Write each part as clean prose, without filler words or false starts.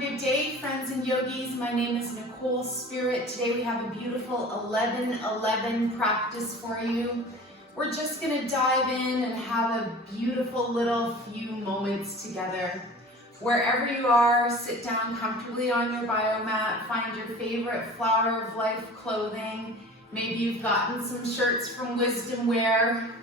Good day, friends and yogis. My name is Nicole Spirit. Today we have a beautiful 11-11 practice for you. We're just going to dive in and have a beautiful little few moments together. Wherever you are, sit down comfortably on your biomat, find your favorite Flower of Life clothing. Maybe you've gotten some shirts from Wisdom Wear,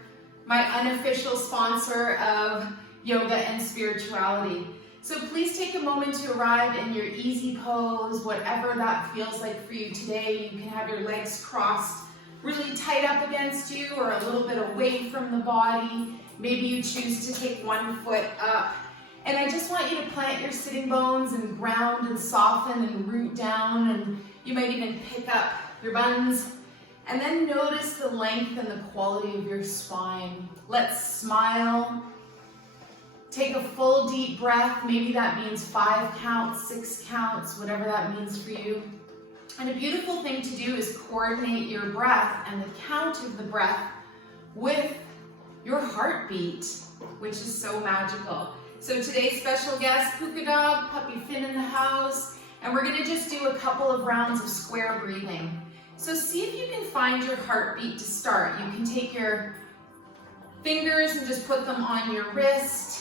my unofficial sponsor of yoga and spirituality. So please take a moment to arrive in your easy pose, whatever that feels like for you today. You can have your legs crossed really tight up against you or a little bit away from the body. Maybe you choose to take one foot up. And I just want you to plant your sitting bones and ground and soften and root down, and you might even pick up your buns. And then notice the length and the quality of your spine. Let's smile. Take a full deep breath. Maybe that means 5 counts, 6 counts, whatever that means for you. And a beautiful thing to do is coordinate your breath and the count of the breath with your heartbeat, which is so magical. So today's special guest, Puka dog, puppy Finn in the house, and we're gonna just do a couple of rounds of square breathing. So see if you can find your heartbeat to start. You can take your fingers and just put them on your wrist.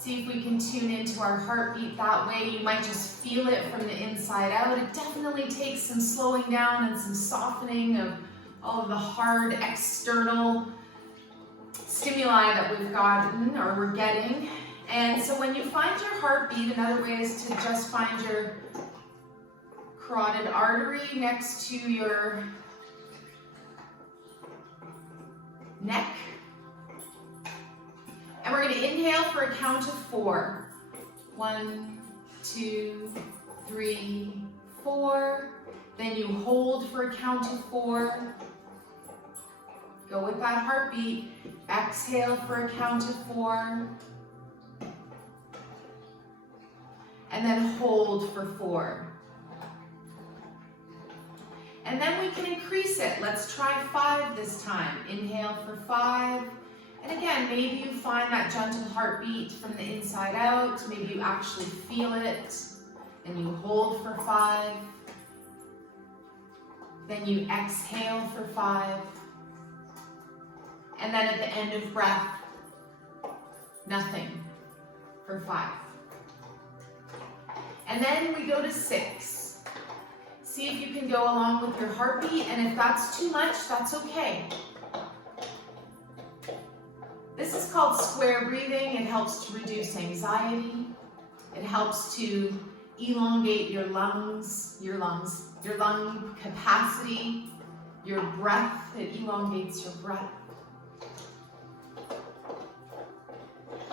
See if we can tune into our heartbeat that way. You might just feel it from the inside out. It definitely takes some slowing down and some softening of all of the hard external stimuli that we've gotten or we're getting. And so when you find your heartbeat, another way is to just find your carotid artery next to your neck. And we're going to inhale for a count of 4. 1, 2, 3, 4. Then you hold for a count of 4. Go with that heartbeat. Exhale for a count of 4. And then hold for 4. And then we can increase it. Let's try 5 this time. Inhale for 5. And again, maybe you find that gentle heartbeat from the inside out. Maybe you actually feel it. And you hold for 5. Then you exhale for 5. And then at the end of breath, nothing for 5. And then we go to 6. See if you can go along with your heartbeat, and if that's too much, that's okay. This is called square breathing. It helps to reduce anxiety. It helps to elongate your lungs, your lung capacity, your breath. It elongates your breath.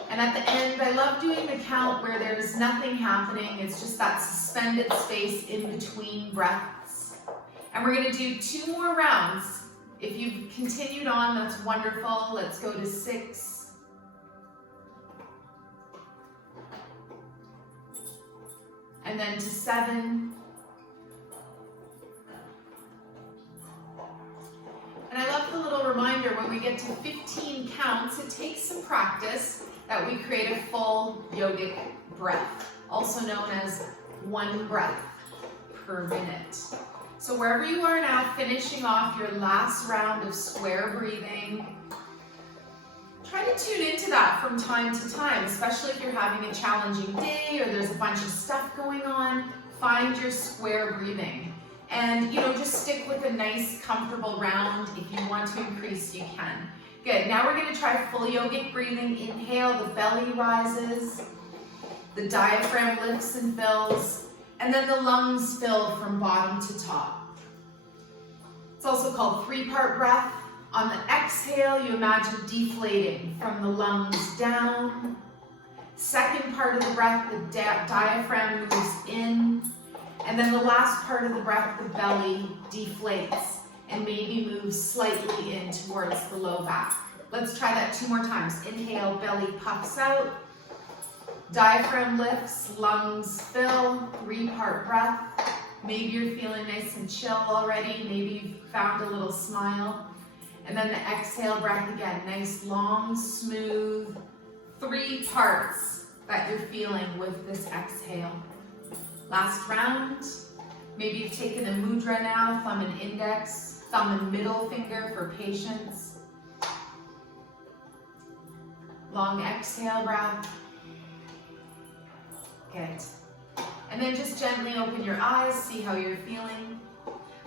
And at the end, I love doing the count where there's nothing happening. It's just that suspended space in between breaths. And we're going to do 2 more rounds. If you've continued on, that's wonderful. Let's go to 6. And then to 7. And I love the little reminder when we get to 15 counts, it takes some practice that we create a full yogic breath, also known as 1 breath per minute. So wherever you are now, finishing off your last round of square breathing, try to tune into that from time to time, especially if you're having a challenging day or there's a bunch of stuff going on. Find your square breathing. And, just stick with a nice, comfortable round. If you want to increase, you can. Good. Now we're going to try full yogic breathing. Inhale, the belly rises, the diaphragm lifts and fills, and then the lungs fill from bottom to top. It's also called 3-part breath. On the exhale, you imagine deflating from the lungs down. Second part of the breath, the diaphragm moves in. And then the last part of the breath, the belly deflates and maybe moves slightly in towards the low back. Let's try that 2 more times. Inhale, belly puffs out. Diaphragm lifts, lungs fill, 3-part breath. Maybe you're feeling nice and chill already. Maybe you've found a little smile. And then the exhale breath again, nice, long, smooth, 3 parts. that you're feeling with this exhale. Last round. Maybe you've taken a mudra now, thumb and index, thumb and middle finger for patience. Long exhale breath. Good. And then just gently open your eyes, see how you're feeling.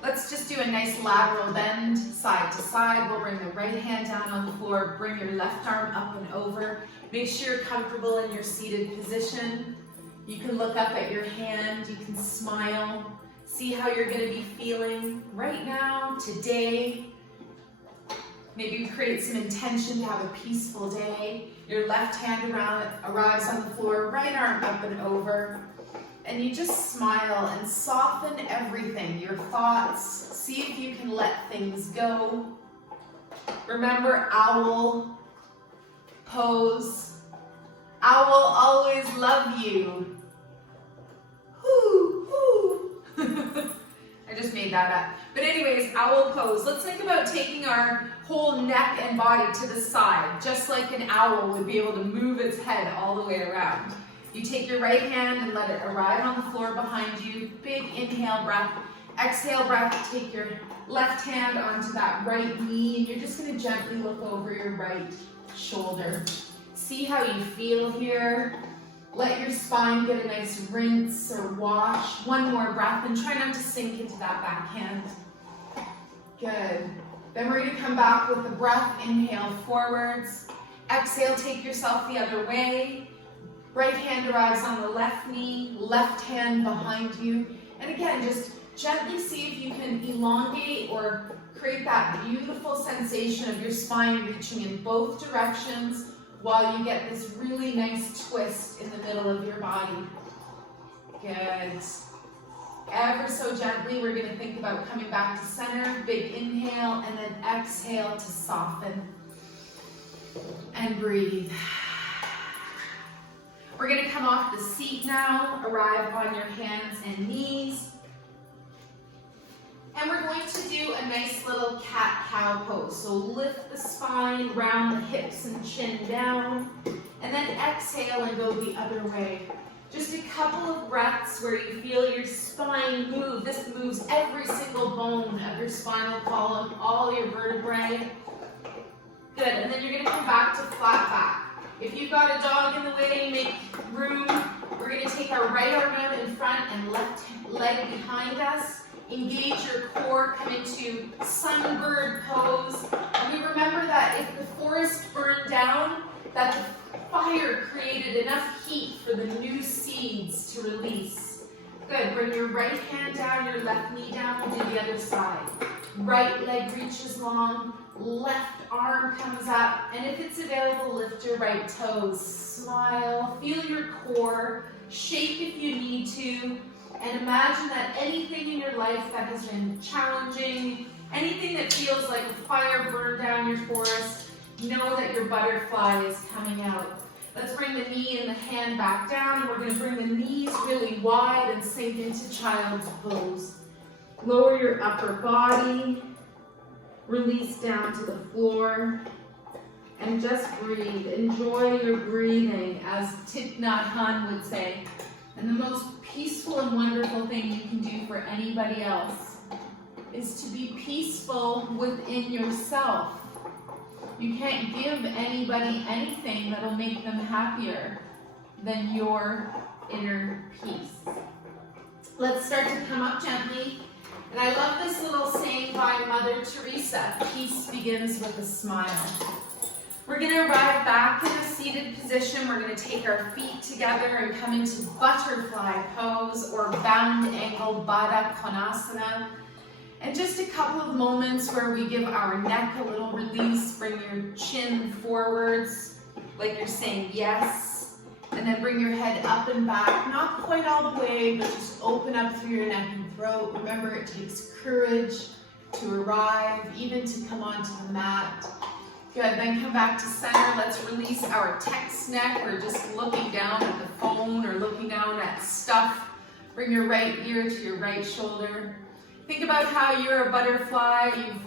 Let's just do a nice lateral bend, side to side. We'll bring the right hand down on the floor, bring your left arm up and over. Make sure you're comfortable in your seated position. You can look up at your hand, you can smile. See how you're going to be feeling right now, today. Maybe create some intention to have a peaceful day. Your left hand arrives on the floor, right arm up and over. And you just smile and soften everything, your thoughts. See if you can let things go. Remember owl pose. Owl always love you. Whoo, whoo. I just made that up. But anyways, owl pose. Let's think about taking our whole neck and body to the side, just like an owl would be able to move its head all the way around. You take your right hand and let it arrive on the floor behind you. Big inhale breath. Exhale breath. Take your left hand onto that right knee, and you're just going to gently look over your right shoulder. See how you feel here. Let your spine get a nice rinse or wash. One more breath, and try not to sink into that back hand. Good. Then we're going to come back with the breath. Inhale forwards. Exhale, take yourself the other way. Right hand arrives on the left knee, left hand behind you. And again, just gently see if you can elongate or create that beautiful sensation of your spine reaching in both directions while you get this really nice twist in the middle of your body. Good. Ever so gently, we're going to think about coming back to center. Big inhale, and then exhale to soften. And breathe. We're going to come off the seat now, arrive on your hands and knees. And we're going to do a nice little cat-cow pose. So lift the spine, round the hips and chin down, and then exhale and go the other way. Just a couple of breaths where you feel your spine move. This moves every single bone of your spinal column, all your vertebrae. Good, and then you're going to come back to flat back. If you've got a dog in the way, make room. We're going to take our right arm out in front and left leg behind us. Engage your core, come into sunbird pose. And we remember that if the forest burned down, that the fire created enough heat for the new seeds to release. Good, bring your right hand down, your left knee down, we'll do the other side. Right leg reaches long, left arm comes up, and if it's available, lift your right toes. Smile, feel your core, shake if you need to, and imagine that anything in your life that has been challenging, anything that feels like a fire burned down your forest, know that your butterfly is coming out. Let's bring the knee and the hand back down. We're going to bring the knees really wide and sink into child's pose. Lower your upper body, release down to the floor, and just breathe. Enjoy your breathing, as Thich Nhat Hanh would say. And the most peaceful and wonderful thing you can do for anybody else is to be peaceful within yourself. You can't give anybody anything that'll make them happier than your inner peace. Let's start to come up gently. And I love this little saying by Mother Teresa, peace begins with a smile. We're going to arrive back in a seated position. We're going to take our feet together and come into butterfly pose or bound angle Baddha Konasana. And just a couple of moments where we give our neck a little release. Bring your chin forwards like you're saying yes. And then bring your head up and back, not quite all the way, but just open up through your neck and throat. Remember, it takes courage to arrive, even to come onto the mat. Good, then come back to center. Let's release our text neck. We're just looking down at the phone or looking down at stuff. Bring your right ear to your right shoulder. Think about how you're a butterfly. You've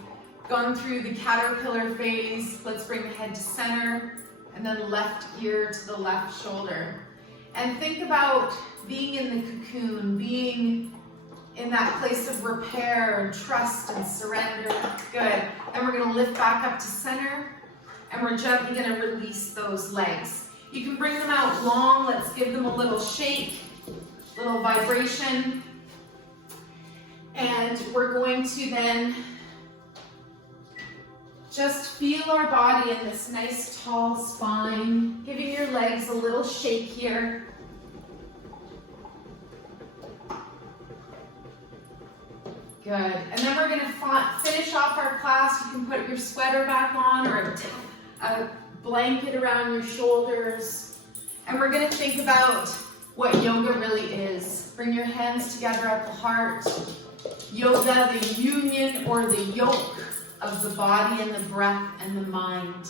gone through the caterpillar phase. Let's bring the head to center. And then left ear to the left shoulder. And think about being in the cocoon, being in that place of repair and trust and surrender. Good. Then we're gonna lift back up to center, and we're gently gonna release those legs. You can bring them out long. Let's give them a little shake, little vibration. And we're going to then just feel our body in this nice tall spine, giving your legs a little shake here. Good. And then we're going to finish off our class. You can put your sweater back on or a blanket around your shoulders. And we're going to think about what yoga really is. Bring your hands together at the heart. Yoga, the union or the yoke of the body and the breath and the mind.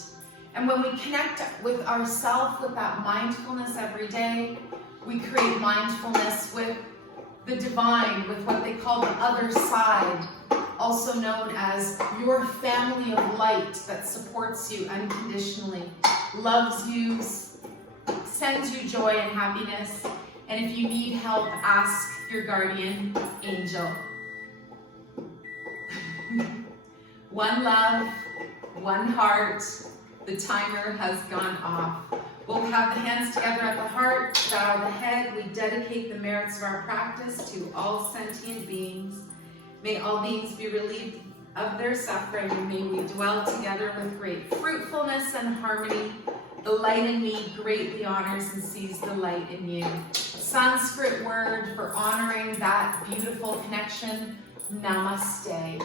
And when we connect with ourselves, with that mindfulness every day, we create mindfulness with the divine, with what they call the other side, also known as your family of light that supports you unconditionally, loves you, sends you joy and happiness. And if you need help, ask your guardian angel. One love, one heart. The timer has gone off. We'll have the hands together at the heart, bow the head. We dedicate the merits of our practice to all sentient beings. May all beings be relieved of their suffering, and may we dwell together with great fruitfulness and harmony. The light in me greatly honors and sees the light in you. Sanskrit word for honoring that beautiful connection, namaste.